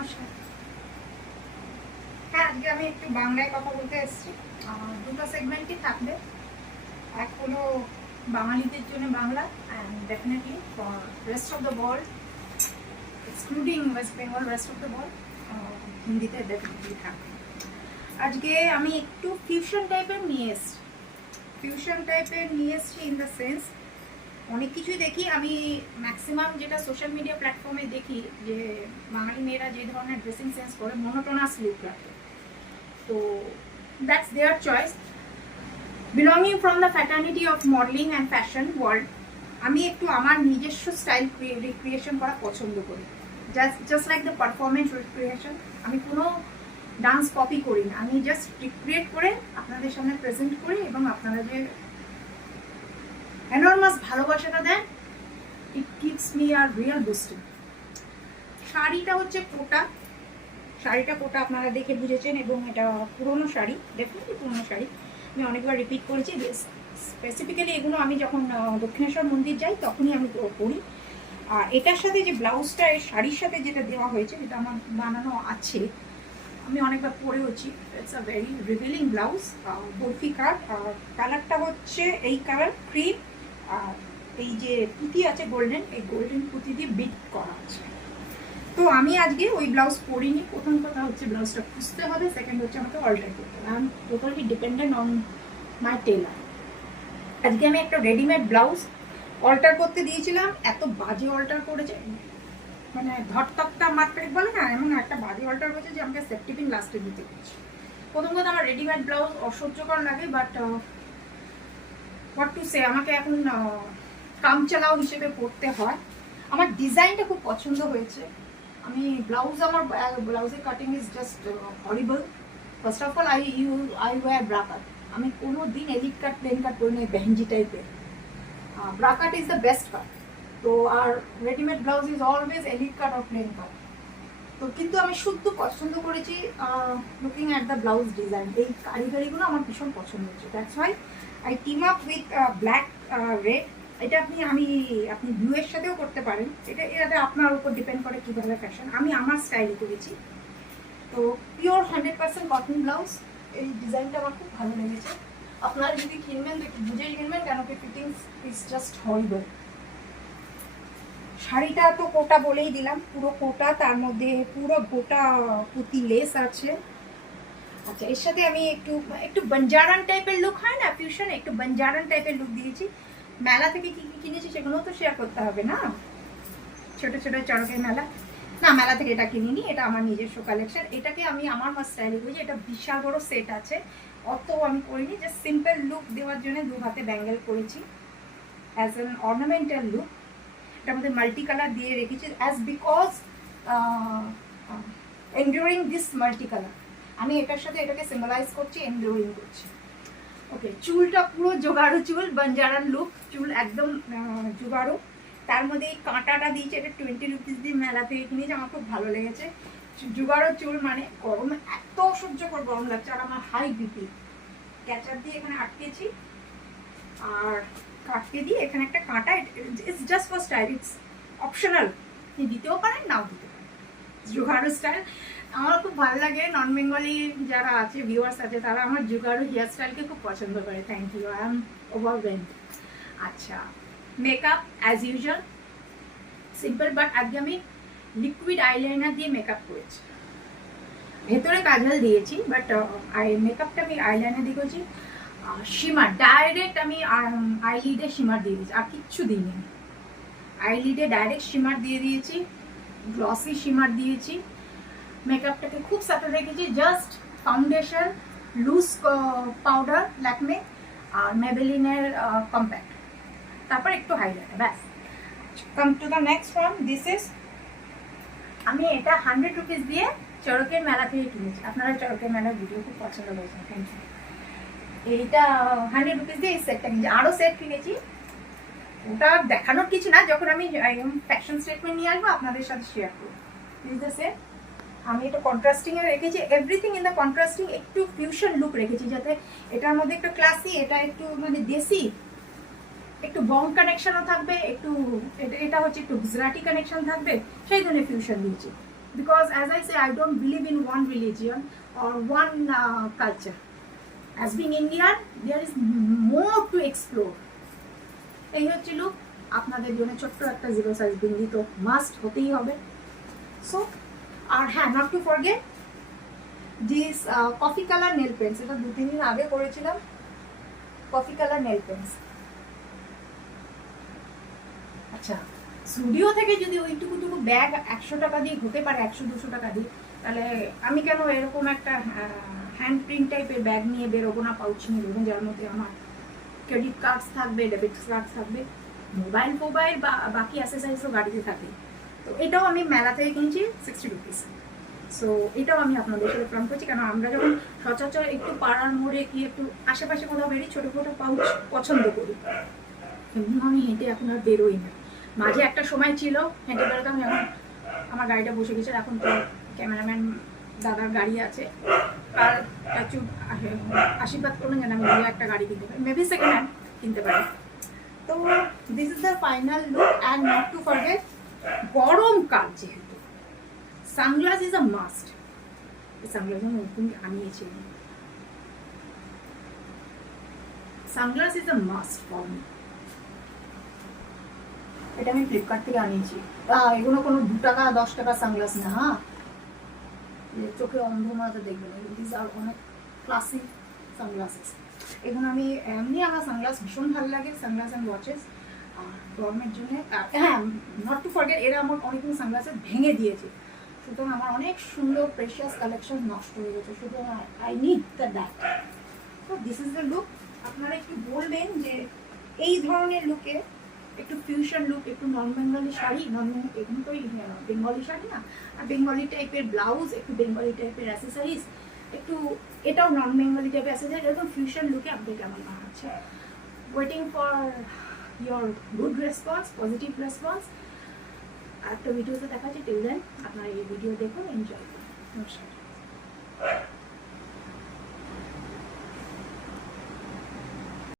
নমস্কার। হ্যাঁ, আজকে আমি একটু বাংলায় কথা বলতে এসেছি। দুটো সেগমেন্টই থাকবে। এক হলো বাঙালিদের জন্য Bangla, and definitely for rest of the world excluding West Bengal, rest of the world হিন্দিতে ডেফিনেটলি থাকবে। আজকে আমি একটু ফিউশন টাইপের নিয়ে এসেছি। ইন দ্য সেন্স, অনেক কিছুই দেখি আমি, ম্যাক্সিমাম যেটা সোশ্যাল মিডিয়া প্ল্যাটফর্মে দেখি যে বাঙালি মেয়েরা যে ধরনের ড্রেসিং সেন্স করে, মনোটোনাস লুক রাখে। তো that's there choice. Belonging from the fraternity of modelling and fashion world, আমি একটু আমার নিজস্ব স্টাইল রিক্রিয়েশন করা পছন্দ করি। Just like the performance recreation. আমি কোনো ডান্স কপি করি না, আমি জাস্ট রিক্রিয়েট করে আপনাদের সামনে প্রেজেন্ট করি, এবং আপনারা যে এনর্মাস ভালোবাসাটা দেন, it keeps me R real boosting. শাড়িটা হচ্ছে কোটা, আপনারা দেখে বুঝেছেন, এবং এটা পুরোনো শাড়ি, ডেফিনেটলি পুরোনো শাড়ি। আমি অনেকবার রিপিট করেছি। স্পেসিফিক্যালি এগুলো আমি যখন দক্ষিণেশ্বর মন্দির যাই তখনই আমি পরি। আর এটার সাথে যে ব্লাউজটা, এই শাড়ির সাথে যেটা দেওয়া হয়েছে, যেটা আমার বানানো আছে, আমি অনেকবার পরেওছি। It's a very revealing blouse, barfi কাট। আর কালারটা হচ্ছে এই কালার ক্রিম, আর এই যে পুঁতি আছে গোল্ডেন, এই গোল্ডেন পুঁতি দিয়ে বিট করা আছে। তো আমি আজকে ওই ব্লাউজ পরিনি। প্রথম কথা হচ্ছে ব্লাউজটা খুঁজতে হবে, সেকেন্ড হচ্ছে আমাকে অল্টার করতে হবে। I am totally dependent on my teller. আজকে আমি একটা রেডিমেড ব্লাউজ অল্টার করতে দিয়েছিলাম, এত বাজে অল্টার করেছে, মানে ধটতকটা মার্কেট বলে না, এমন একটা বাজে অল্টার করেছে যে আমাকে সেফটি পিন লাস্টে দিতে হচ্ছে। প্রথম কথা, আমার রেডিমেড ব্লাউজ অসহ্যকর লাগে, বাট হোয়াট টু সে, আমাকে এখন কাম চালাও হিসেবে পড়তে হয়। আমার ডিজাইনটা খুব পছন্দ হয়েছে। আমি আমার ব্লাউজের cutting is just horrible. First of all I wire bra cut. আমি কোনো দিন এলিট কাট, প্লেন কাট করি না, বেহেঞ্জি টাইপের। ব্রাকাট ইজ দ্য বেস্ট কাট। তো আর readymade blouse is always elite cut or plane কাট। তো কিন্তু আমি শুদ্ধ পছন্দ করেছি looking at the blouse design. এই কারিগরিগুলো আমার ভীষণ পছন্দ হচ্ছে। That's why I team up with black red. এটা আপনি ব্লু এর সাথেও করতে পারেন। এটা আপনার উপর ডিপেন্ড করে কীভাবে ফ্যাশন। আমি আমার স্টাইলে করেছি। তো পিওর 100% কটন ব্লাউজ। এই ডিজাইনটা আমার খুব ভালো লেগেছে। আপনারা যদি কিনবেন তো একটু বুঝে কিনবেন, কেন কি ফিটিংস ইজ জাস্ট হরিবল। শাড়িটা তো কোটা বলেই দিলাম, পুরো কোটা, তার মধ্যে পুরো গোটা পুঁতি লেস আছে। আচ্ছা, এর সাথে আমি একটু বঞ্জারান টাইপের লুক হয় না ফিউশনে, একটু বঞ্জারান টাইপের লুক দিয়েছি। মেলা থেকে কি কি কিনেছি সেগুলো তো শেয়ার করতে হবে না, ছোট ছোট চড়কের মেলা না, মেলা থেকে এটা কিনিনি, এটা আমার নিজস্ব কালেকশন। এটাকে আমি আমার স্টাইলে করেছি। এটা বিশাল বড় সেট আছে, অত আমি করিনি, জাস্ট সিম্পল লুক দেওয়ার জন্য দু হাতে ব্যাঙ্গেল করেছি অ্যাজ অ্যান অর্নামেন্টাল লুক। এটার মধ্যে মাল্টি কালার দিয়ে রেখেছি as because এনডিউরিং this multi colour, আমি এটার সাথে এটাকে সিম্বলাইজ করছি, এনডিউরিং করছি। ওকে, চুলটা পুরো জোগাড়ো চুল, বঞ্জারান লুক, চুল একদম জোগাড়ো। তার মধ্যে এই কাঁটাটা দিয়েছে, এটা 20 রুপিস দিয়ে মেলা থেকে কিনেছি, আমার খুব ভালো লেগেছে। জোগাড়ো চুল মানে গরম, এত অসহ্যকর গরম লাগছে, আর আমার হাই বিপি। ক্যাচার দিয়ে এখানে আটকেছি, আর কাটকে দিয়ে এখানে একটা কাঁটা, it's just for style, it's optional. আপনি দিতেও পারেন, নাও দিতে পারেন, জোগাড়ো স্টাইল। আমার খুব ভালো লাগে। নন বেঙ্গলি যারা আছে, ভিউয়ার্স আছে, তারা আমার জোগাড়ো হেয়ার স্টাইলকে খুব পছন্দ করে। Thank you, I am overwhelmed. আচ্ছা, makeup as usual simple, but আজকে আমি লিকুইড আইলাইনার দিয়ে মেকআপ করেছি। ভেতরে কাজল দিয়েছি, বাট মেকআপটা আমি আইলাইনার দিয়ে করেছি। শিমার ডাইরেক্ট আমি আইলিডে শিমার দিয়ে দিয়েছি, আর কিচ্ছু দিইনি। আইলিডে ডাইরেক্ট শিমার দিয়ে দিয়েছি, গ্লসি শিমার দিয়েছি। মেকআপটাকে খুব সাটল রেখেছি, just foundation, loose powder Lakme, আর মেবেলিনের কম্প্যাক্ট, তারপর একটু হাইলাইটার, ব্যাস। Come to the next one. This is, আমি এটা 100 রুপিস দিয়ে চড়কের মেলা থেকে কিনেছি। আপনারা চড়কের মেলার ভিডিও খুব পছন্দ করেছেন, থ্যাংক ইউ। এইটা 100 রুপিস দিয়ে এই সেটটা কিনেছি, আরও সেট কিনেছি। ওটা দেখানোর কিছু না, যখন আমি ফ্যাশন স্টেটমেন্ট নিয়ে আসবো আপনাদের সাথে শেয়ার করবো। Is the set. আমি এটা কন্ট্রাস্টিং এ রেখেছি, এভরিথিং ইন দ্য কন্ট্রাস্টিং, একটু ফিউশন লুক রেখেছি, যাতে এটার মধ্যে একটু ক্লাসি, এটা একটু মানে দেশি, একটু বং কানেকশনও থাকবে, একটু এটা হচ্ছে একটু গুজরাটি কানেকশন থাকবে, সেই ধরনের ফিউশন দিয়েছি। because as I say, I don't believe in one religion or one culture. As being Indian, there is more to explore. এই হচ্ছে লুক। আপনাদের জন্য ছোট্ট একটা জিরো সাইজ বিন্দি তো মাস্ট হতেই হবে। সো আর হ্যাঁ, not to forget this coffee colour nail pens. এটা 2-3 দিন আগে করেছিলাম, কফি কালার নেল পেন্স। আচ্ছা, স্টুডিও থেকে যদি ওইটুকুটুকু ব্যাগ 100 টাকা দিয়ে হতে পারে, 100-200 টাকা দিয়ে, তাহলে আমি কেন এরকম একটা হ্যান্ড প্রিন্ট টাইপের ব্যাগ নিয়ে বেরোবো না, পাউচ নিয়ে বেরোবো, যার মধ্যে আমার ক্রেডিট কার্ডস থাকবে, ডেবিট কার্ডস থাকবে, মোবাইল বা বাকি অ্যাসেসরিজও গাড়িতে থাকে। তো এটাও আমি মেলা থেকে কিনছি 60 রুপিস। সো এটাও আমি আপনাদের সাথে প্ল্যান করছি, কারণ আমরা যখন সচরাচর একটু পাড়ার মোড়ে কি একটু আশেপাশে কোথাও বেরিয়ে ছোটো ছোটো পাউচ পছন্দ করি, এমনি আমি হেঁটে এখন আর বেরোই না। মাঝে একটা সময় ছিল হেঁটে বেরোতাম, এখন আমার গাড়িটা বসে গেছে, এখন তো ক্যামেরাম্যান দাদার গাড়ি আছে, আর একটু আশীর্বাদ করুন যেন আমি নিজে একটা গাড়ি কিনতে পারি, মেবি সেকেন্ড হ্যান্ড কিনতে পারি। তো this is the final look. And not to forget, গরমকাল যেহেতু সানগ্লাস ইজ আ মাস্ট। এই সানগ্লাস আমি নতুন আনিয়েছি, sunglass is a must for me. এটা আমি ফ্লিপকার্ট থেকে আনিয়েছি। এগুলো কোনো 2 টাকা 10 টাকা সানগ্লাস না, হ্যাঁ, চোখে অন্ধ মাঝে দেখবেন, দিস আর অনেক ক্লাসিক সানগ্লাসেস। এগুলো আমি এমনি, আমার সানগ্লাস ভীষণ ভালো লাগে, সানগ্লাস অ্যান্ড ওয়াচেস। আর গরমের জন্য হ্যাঁ, নট টু ফরগেট, এরা আমার অনেকগুলো সানগ্লাসেস ভেঙে দিয়েছে, সুতরাং আমার অনেক সুন্দর প্রেশিয়াস কালেকশন নষ্ট হয়ে গেছে, সুতরাং আই নিড দ্যাট। তো দিস ইজ দ্য লুক। আপনারা একটু বলবেন যে এই ধরনের লুকে একটু ফিউশন লুক, একটু নন বেঙ্গলি শাড়ি, এগুলো তো বেঙ্গলি শাড়ি না, আর বেঙ্গলি টাইপের ব্লাউজ, একটু বেঙ্গলি টাইপের অ্যাসেসরিজ, একটু এটাও নন বেঙ্গলি টাইপের অ্যাসেসরিজ, এরকম ফিউশন লুকে আপনি কেমন বানাচ্ছে। Waiting for your good response, positive response. আর একটা ভিডিওতে দেখাচ্ছি, টিল দেন আপনারা এই ভিডিও দেখুন, এনজয় করুন। নমস্কার।